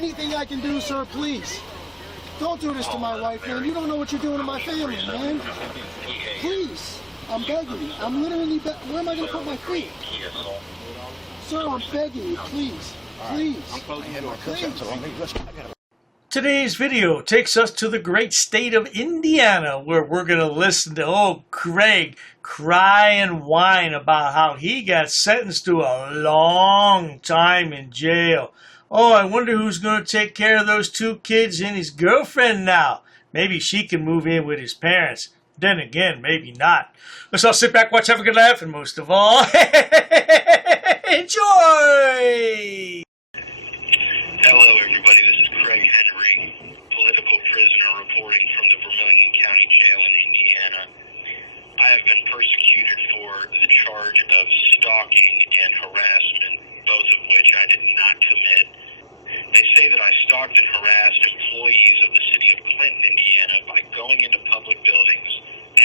Anything I can do, sir, please. Don't do this to my wife, man. You don't know what you're doing to my family, man. Please. I'm begging you. I'm literally where am I going to put my feet? Sir, I'm begging you, please. Please. Please. Today's video takes us to the great state of Indiana, where we're going to listen to old Craig cry and whine about how he got sentenced to a long time in jail. Oh, I wonder who's going to take care of those 2 kids and his girlfriend now. Maybe she can move in with his parents. Then again, maybe not. Let's all sit back, watch, have a good laugh, and most of all, enjoy! Hello, everybody. This is Craig Henry, political prisoner reporting from the Vermilion County Jail in Indiana. I have been persecuted for the charge of stalking and harassment, both of which I did not commit. They say that I stalked and harassed employees of the city of Clinton, Indiana, by going into public buildings,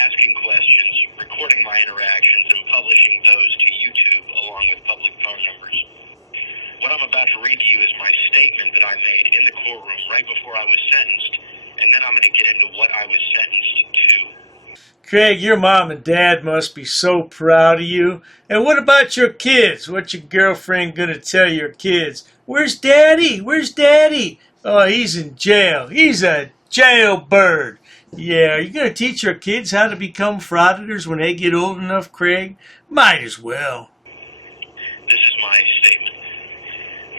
asking questions, recording my interactions, and publishing those to YouTube along with public phone numbers. What I'm about to read to you is my statement that I made in the courtroom right before I was sentenced, and then I'm going to get into what I was sentenced to. Craig, your mom and dad must be so proud of you. And what about your kids? What's your girlfriend going to tell your kids? Where's Daddy? Where's Daddy? Oh, he's in jail. He's a jailbird. Yeah, are you going to teach your kids how to become frauditors when they get old enough, Craig? Might as well. This is my statement.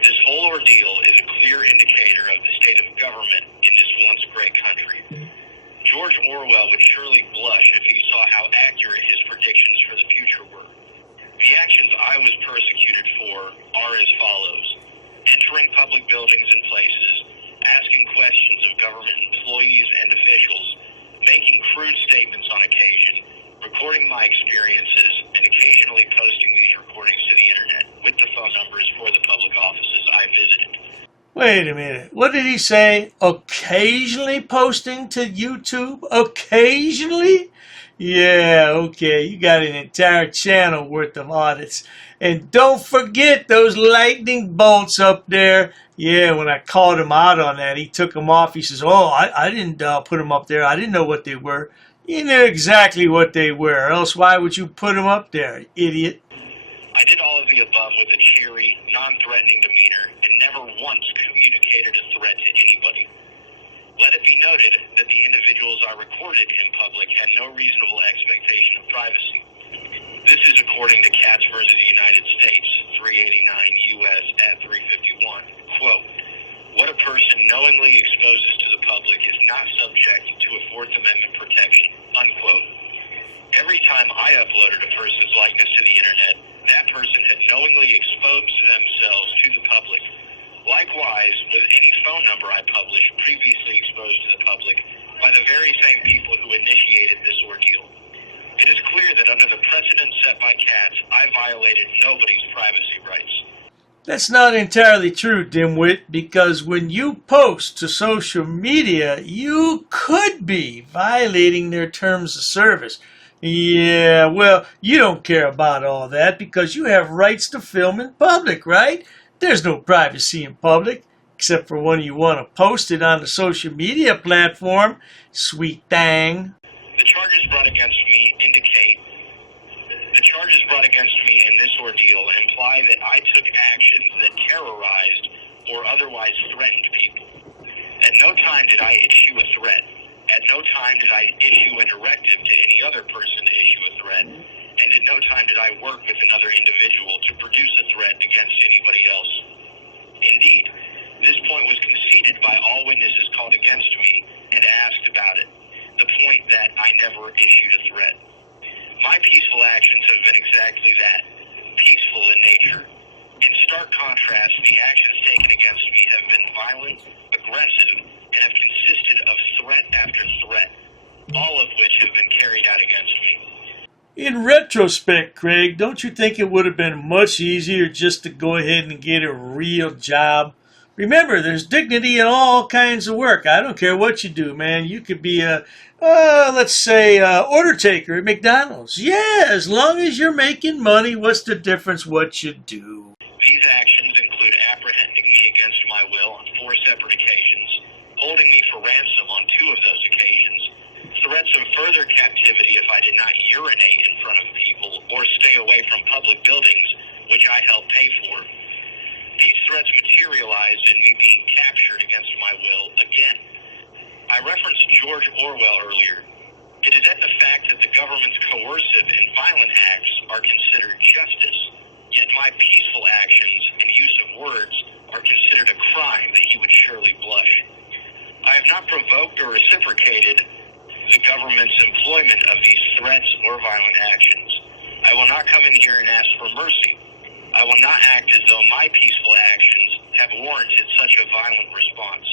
This whole ordeal is a clear indicator of the state of government in this once great country. George Orwell would surely blush if he saw how accurate his predictions for the future were. The actions I was persecuted for are as follows: entering public buildings and places, asking questions of government employees and officials, making crude statements on occasion, recording my experiences, and occasionally posting these recordings to the internet with the phone numbers for the public offices I visited. Wait a minute. What did he say? Occasionally posting to YouTube? Occasionally? Yeah, okay. You got an entire channel worth of audits. And don't forget those lightning bolts up there. Yeah, when I called him out on that, he took them off. He says, oh, I didn't put them up there. I didn't know what they were. You knew exactly what they were. Else why would you put them up there, idiot? I did all of the above with a cheery, non-threatening demeanor and never once communicated a threat to anybody. Let it be noted that the individuals I recorded in public had no reasonable expectation of privacy. This is according to Katz versus the United States, 389 U.S. at 351. Quote, what a person knowingly exposes to the public is not subject to a Fourth Amendment protection, unquote. Every time I uploaded a person's likeness to the internet, that person had knowingly exposed themselves to the public. Likewise, with any phone number I published previously exposed to the public by the very same people who initiated this ordeal. It is clear that under the precedent set by Katz, I violated nobody's privacy rights. That's not entirely true, dimwit, because when you post to social media, you could be violating their terms of service. Yeah, well, you don't care about all that because you have rights to film in public, right? There's no privacy in public, except for when you want to post it on the social media platform, sweet thing. The charges brought against me in this ordeal imply that I took actions that terrorized or otherwise threatened people. At no time did I issue a threat. At no time did I issue a directive to any other person to issue a threat, and at no time did I work with another individual to produce a threat against anybody else. Indeed, this point was conceded by all witnesses called against me and asked about it, the point that I never issued a threat. My peaceful actions have been exactly that, peaceful in nature. In stark contrast, the actions taken against me have been violent, aggressive, and have consisted of threat after threat, all of which have been carried out against me. In retrospect, Craig, don't you think it would have been much easier just to go ahead and get a real job? Remember, there's dignity in all kinds of work. I don't care what you do, man. You could be a, let's say, order taker at McDonald's. Yeah, as long as you're making money, what's the difference what you do? These actions include apprehending me against my will on 4 separate occasions, holding me for ransom on 2 of those occasions, threats of further captivity if I did not urinate in front of people or stay away from public buildings, which I helped pay for. These threats materialized in me being captured against my will again. I referenced George Orwell earlier. It is at the fact that the government's coercive and violent acts are considered justice, yet my peaceful actions and use of words are considered a crime that he would surely blush. I have not provoked or reciprocated the government's employment of these threats or violent actions. I will not come in here and ask for mercy. I will not act as though my peaceful actions have warranted such a violent response.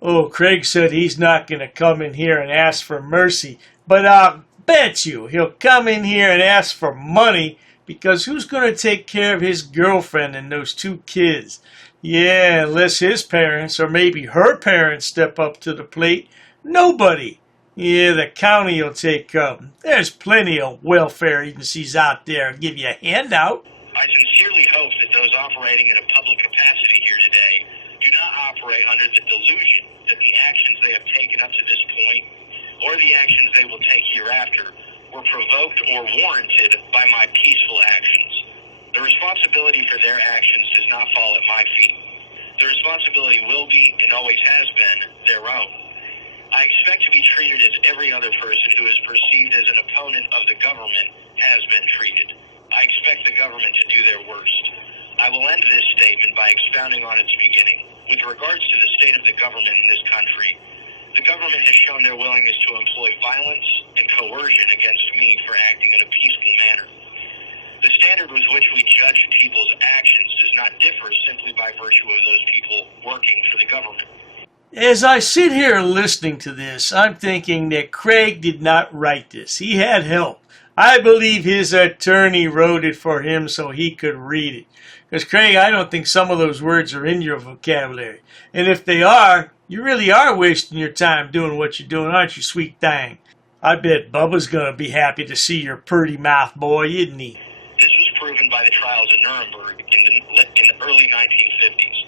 Oh, Craig said he's not going to come in here and ask for mercy, but I'll bet you he'll come in here and ask for money, because who's going to take care of his girlfriend and those 2 kids? Yeah, unless his parents or maybe her parents step up to the plate. Nobody. Yeah, the county will take up. There's plenty of welfare agencies out there give you a handout. I sincerely hope that those operating in a public capacity here today do not operate under the delusion that the actions they have taken up to this point, or the actions they will take hereafter, were provoked or warranted by my peaceful actions. The responsibility for their actions does not fall at my feet. The responsibility will be, and always has been, their own. I expect to be treated as every other person who is perceived as an opponent of the government has been treated. I expect the government to do their worst. I will end this statement by expounding on its beginning. With regards to the state of the government in this country, the government has shown their willingness to employ violence and coercion against me for acting in a peaceful manner. The standard with which we judge people's actions does not differ simply by virtue of those people working for the government. As I sit here listening to this, I'm thinking that Craig did not write this. He had help. I believe his attorney wrote it for him so he could read it. Because, Craig, I don't think some of those words are in your vocabulary. And if they are, you really are wasting your time doing what you're doing, aren't you, sweet thing? I bet Bubba's going to be happy to see your pretty mouth boy, isn't he? This was proven by the trials at Nuremberg in the early 1950s.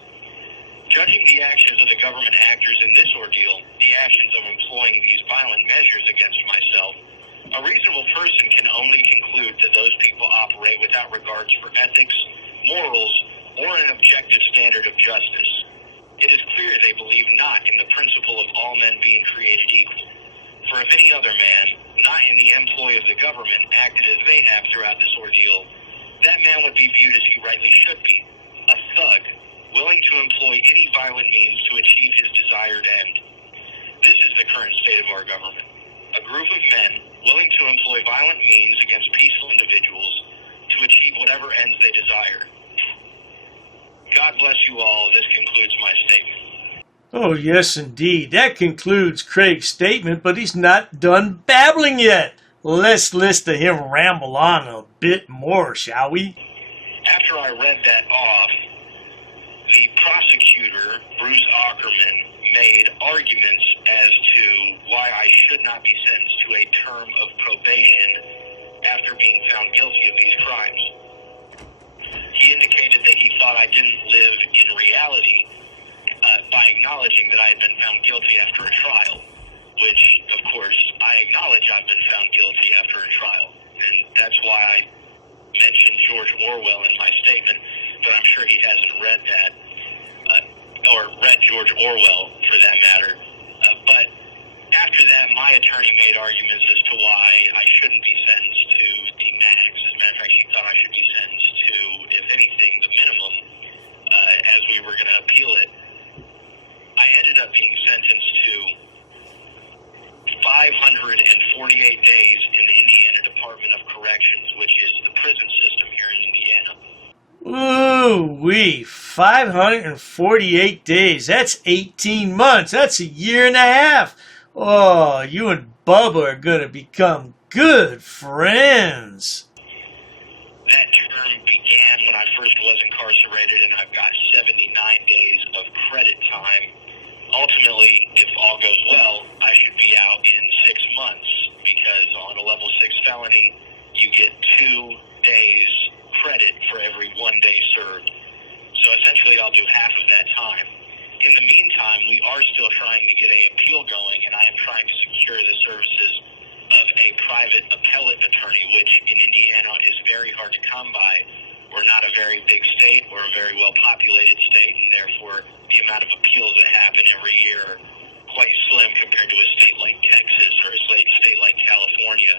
Judging the actions of the government actors in this ordeal, the actions of employing these violent measures against myself, a reasonable person can only conclude that those people operate without regards for ethics, morals, or an objective standard of justice. It is clear they believe not in the principle of all men being created equal. For if any other man, not in the employ of the government, acted as they have throughout this ordeal, that man would be viewed as he rightly should be, a thug, willing to employ any violent means to achieve his desired end. This is the current state of our government. A group of men willing to employ violent means against peaceful individuals to achieve whatever ends they desire. God bless you all. This concludes my statement. Oh, yes, indeed. That concludes Craig's statement, but he's not done babbling yet. Let's listen to him ramble on a bit more, shall we? After I read that off, the prosecutor, Bruce Ackerman, made arguments as to why I should not be sentenced to a term of probation after being found guilty of these crimes. He indicated that he thought I didn't live in reality by acknowledging that I had been found guilty after a trial, which, of course, I acknowledge I've been found guilty after a trial. And that's why I mentioned George Orwell in my statement, but I'm sure he hasn't read that, or read George Orwell, for that matter. But after that, my attorney made arguments as to why I shouldn't be sentenced to the max. As a matter of fact, she thought I should be sentenced to, if anything, the minimum, as we were going to appeal it. I ended up being sentenced to 548 days in the Indiana Department of Corrections, which is the prison system here in Indiana. Ooh-wee, 548 days. That's 18 months. That's a year and a half. Oh, you and Bubba are going to become good friends. That term began when I first was incarcerated, and I've got 79 days of credit time. Ultimately, if all goes well, I should be out in 6 months, because on a level 6 felony, you get 2 days credit for every 1 day served. So essentially, I'll do half of that time. In the meantime, we are still trying to get an appeal going, and I am trying to secure the services of a private appellate attorney, which in Indiana is very hard to come by. We're not a very big state or a very well-populated state, and therefore the amount of appeals that happen every year are quite slim compared to a state like Texas or a state like California.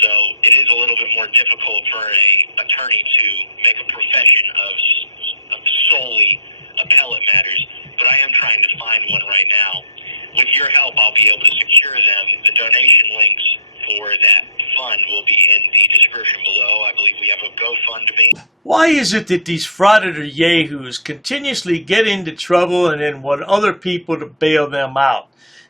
So it is a little bit more difficult for an attorney to make a profession of solely appellate matters, but I am trying to find one right now. With your help, I'll be able to secure them. The donation links for that fund will be in the description below. I believe we have a GoFundMe. Why is it that these frauditor yahoos continuously get into trouble and then want other people to bail them out?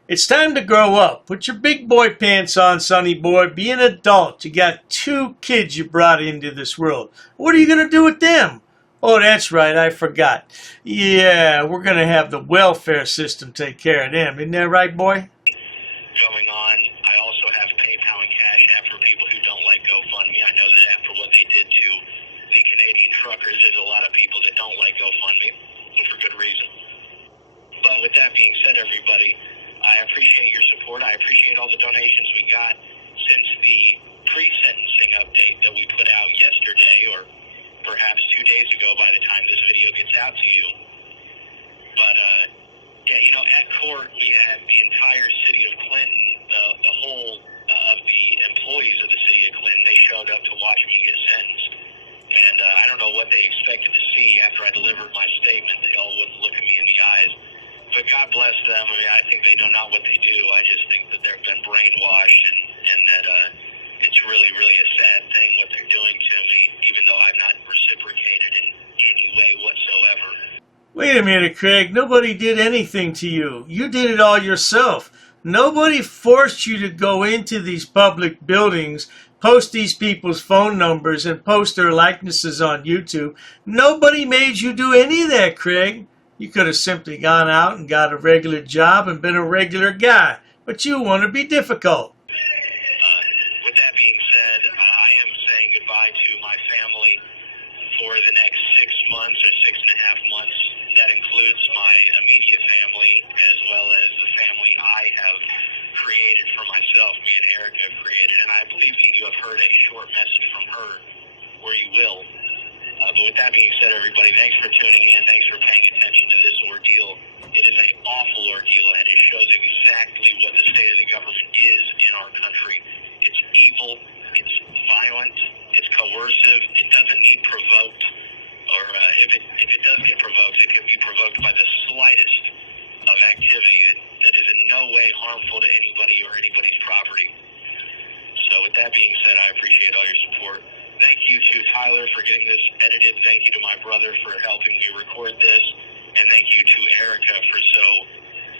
It's time to grow up. Put your big boy pants on, sonny boy. Be an adult. You got 2 kids you brought into this world. What are you going to do with them? Oh, that's right, I forgot. Yeah, we're going to have the welfare system take care of them. Isn't that right, boy? Going on. I also have PayPal and Cash App for people who don't like GoFundMe. I know that after what they did to the Canadian truckers, there's a lot of people that don't like GoFundMe, and for good reason. But with that being said, everybody, I appreciate your support. I appreciate all the donations we got since the pre-sentencing update that we put out yesterday, or perhaps 2 days ago by the time this video gets out to you. But, yeah, you know, at court we had the entire city of Clinton, the whole of the employees of the city of Clinton, they showed up to watch me get sentenced. And I don't know what they expected to see after I delivered my statement. They all wouldn't look at me in the eyes. But God bless them. I mean, I think they know not what they do. I just think that they've been brainwashed and that it's really, really a sad thing what they're doing to me, even though I've not reciprocated in any way whatsoever. Wait a minute, Craig. Nobody did anything to you. You did it all yourself. Nobody forced you to go into these public buildings, post these people's phone numbers, and post their likenesses on YouTube. Nobody made you do any of that, Craig. You could have simply gone out and got a regular job and been a regular guy. But you want to be difficult. With that being said, I am saying goodbye to my family for the next 6 months or 6.5 months. That includes my immediate family as well as the family I have created for myself, me and Erica have created. And I believe that you have heard a short message from her, or you will. But with that being said, everybody, thanks for tuning in. Thanks for paying attention to this ordeal. It is an awful ordeal, and it shows exactly what the state of the government is in our country. It's evil, it's violent, it's coercive, it doesn't need provoked, or if it does get provoked, it can be provoked by the slightest of activity that is in no way harmful to anybody or anybody's property. So with that being said, I appreciate all your support. Thank you to Tyler for getting this edited. Thank you to my brother for helping me record this. And thank you to Erica for so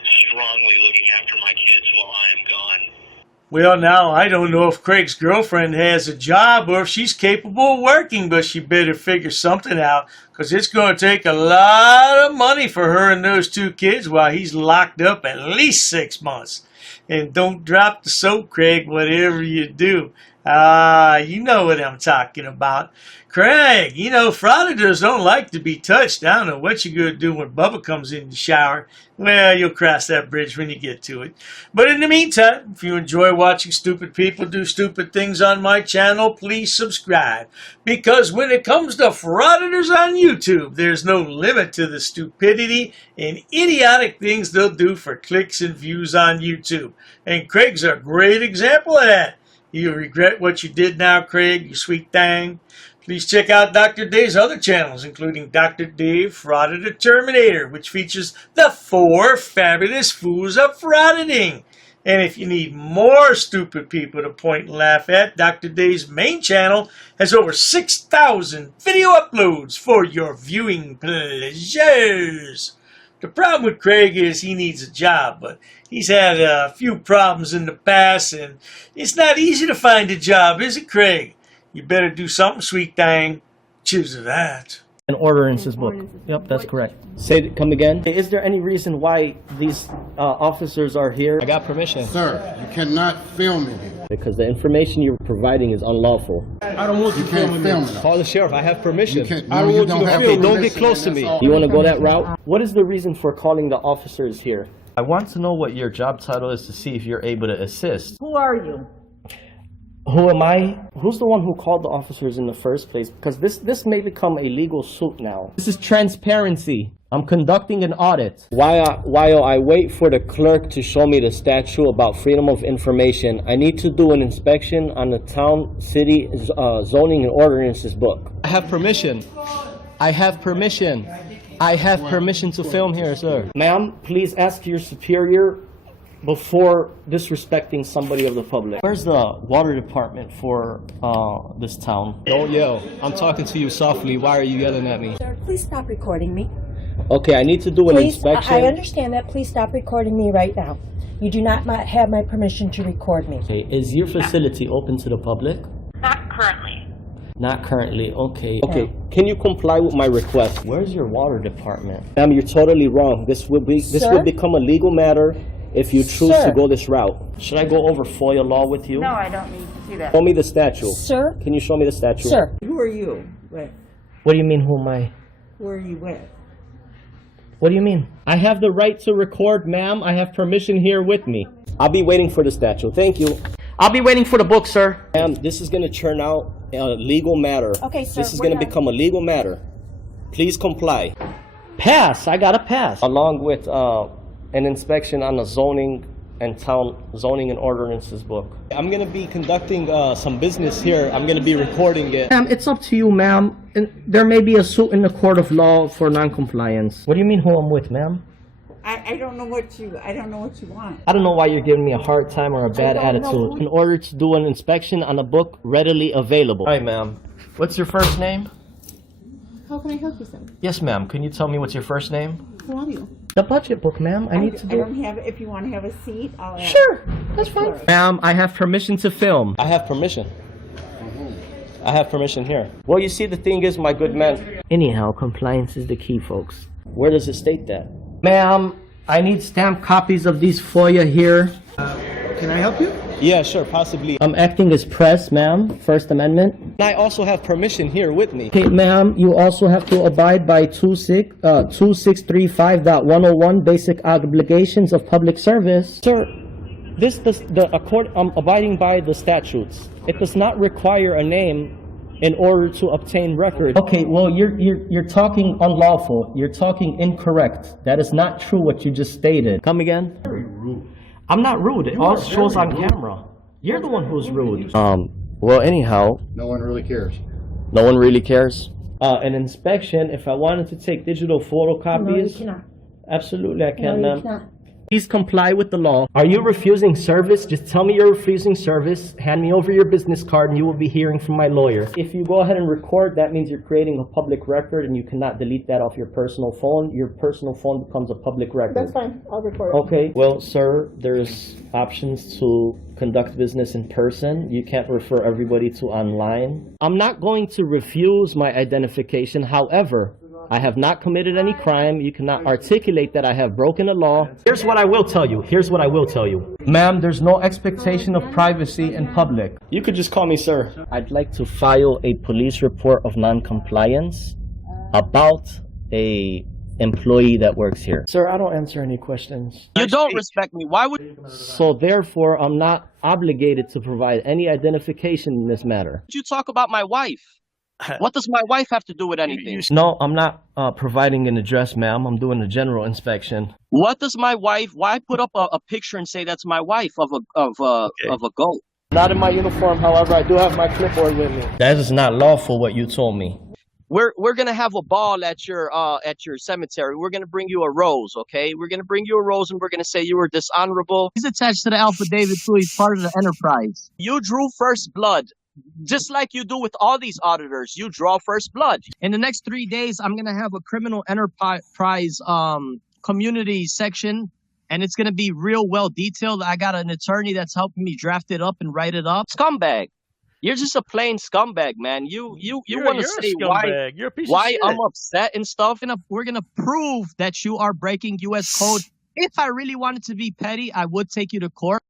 strongly looking after my kids while I am gone. Well, now, I don't know if Craig's girlfriend has a job or if she's capable of working, but she better figure something out, because it's going to take a lot of money for her and those 2 kids while he's locked up at least 6 months. And don't drop the soap, Craig, whatever you do. You know what I'm talking about. Craig, you know, frauditors don't like to be touched. I don't know what you're going to do when Bubba comes in the shower. Well, you'll cross that bridge when you get to it. But in the meantime, if you enjoy watching stupid people do stupid things on my channel, please subscribe. Because when it comes to frauditors on YouTube, there's no limit to the stupidity and idiotic things they'll do for clicks and views on YouTube. And Craig's a great example of that. You regret what you did now, Craig, you sweet thing. Please check out Dr. Dave's other channels, including Dr. Dave Frauditor Terminator, which features the 4 fabulous fools of frauditing. And if you need more stupid people to point and laugh at, Dr. Dave's main channel has over 6,000 video uploads for your viewing pleasures. The problem with Craig is he needs a job, but he's had a few problems in the past, and it's not easy to find a job, is it, Craig? You better do something, sweet thing. Cheers to that. An ordinances book. Yep, that's correct. Come again. Is there any reason why these officers are here? I got permission. Sir, you cannot film in here. Because the information you're providing is unlawful. I don't want you filming me. Call the sheriff. I have permission. I don't want you to film. Don't get close to me. You want to go that route? What is the reason for calling the officers here? I want to know what your job title is to see if you're able to assist. Who are you? Who am I? Who's the one who called the officers in the first place? Because this may become a legal suit now. This is transparency. I'm conducting an audit. While I wait for the clerk to show me the statute about freedom of information, I need to do an inspection on the town, city, zoning and ordinances book. I have permission. I have permission. I have permission to film here, sir. Ma'am, please ask your superior before disrespecting somebody of the public. Where's the water department for this town? Don't yell. I'm talking to you softly. Why are you yelling at me? Sir, please stop recording me. Okay, I need to do an inspection. I understand that. Please stop recording me right now. You do not have my permission to record me. Okay, is your facility open to the public? Not currently. Not currently, okay. Okay, can you comply with my request? Where's your water department? Ma'am, you're totally wrong. This will become a legal matter if you choose to go this route. Should I go over FOIA law with you? No, I don't need to do that. Show me the statute. Sir? Can you show me the statute? Sir. Who are you with? What do you mean, who am I? Who are you with? What do you mean? I have the right to record, ma'am. I have permission here with me. I'll be waiting for the statute. Thank you. I'll be waiting for the book, sir. Ma'am, this is going to turn out a legal matter. Okay, sir. This is going to become a legal matter. Please comply. Pass. I got a pass. Along with an inspection on the zoning and town zoning and ordinances book. I'm going to be conducting some business here. I'm going to be recording it. Ma'am, it's up to you, ma'am. There may be a suit in the court of law for non-compliance. What do you mean who I'm with, ma'am? I don't know what you want. I don't know why you're giving me a hard time or a bad attitude. In order to do an inspection on a book readily available. Hi, ma'am. What's your first name? How can I help you, sir? Yes, ma'am. Can you tell me what's your first name? Who are you? The budget book, ma'am. I need to do. I don't have. If you want to have a seat, I'll ask. Sure, that's fine. Ma'am, I have permission to film. I have permission. I have permission here. Well, you see, the thing is, my good man. Anyhow, compliance is the key, folks. Where does it state that? Ma'am, I need stamped copies of these FOIA here. Can I help you? Yeah, sure, possibly. I'm acting as press, ma'am. First Amendment. And I also have permission here with me. Okay, ma'am, you also have to abide by 2635.101 basic obligations of public service. Sir, I'm abiding by the statutes. It does not require a name in order to obtain record. Okay, well, you're talking unlawful. You're talking incorrect. That is not true what you just stated. Come again? Very rude. I'm not rude. It all shows on camera. You're the one who's rude. Well, anyhow. No one really cares. No one really cares? An inspection, if I wanted to take digital photocopies. No, you cannot. Absolutely, I can, No, ma'am. you cannot. Please comply with the law. Are you refusing service? Just tell me you're refusing service. Hand me over your business card and you will be hearing from my lawyer. If you go ahead and record, that means you're creating a public record and you cannot delete that off your personal phone. Your personal phone becomes a public record. That's fine. I'll record it. Okay. Well, sir, there's options to conduct business in person. You can't refer everybody to online. I'm not going to refuse my identification. However, I have not committed any crime. You cannot articulate that I have broken the law. Here's what I will tell you. Here's what I will tell you. Ma'am, there's no expectation of privacy in public. You could just call me sir. I'd like to file a police report of non-compliance about a employee that works here. Sir, I don't answer any questions. You don't respect me. Why would... So therefore, I'm not obligated to provide any identification in this matter. You talk about my wife. What does my wife have to do with anything? No, I'm not providing an address, ma'am. I'm doing a general inspection. What does my wife? Why put up a picture and say that's my wife of a goat? Not in my uniform, however, I do have my clipboard with me. That is not lawful. What you told me. We're gonna have a ball at your cemetery. We're gonna bring you a rose, okay? We're gonna bring you a rose, and we're gonna say you were dishonorable. He's attached to the affidavit too. He's part of the enterprise. You drew first blood. Just like you do with all these auditors, you draw first blood. In the next 3 days, I'm going to have a criminal enterprise community section, and it's going to be real well detailed. I got an attorney that's helping me draft it up and write it up. Scumbag. You're just a plain scumbag, man. You want to You're a say why scumbag. You're a piece of shit. I'm upset and stuff, and we're gonna prove that you are breaking U.S. code. If I really wanted to be petty, I would take you to court.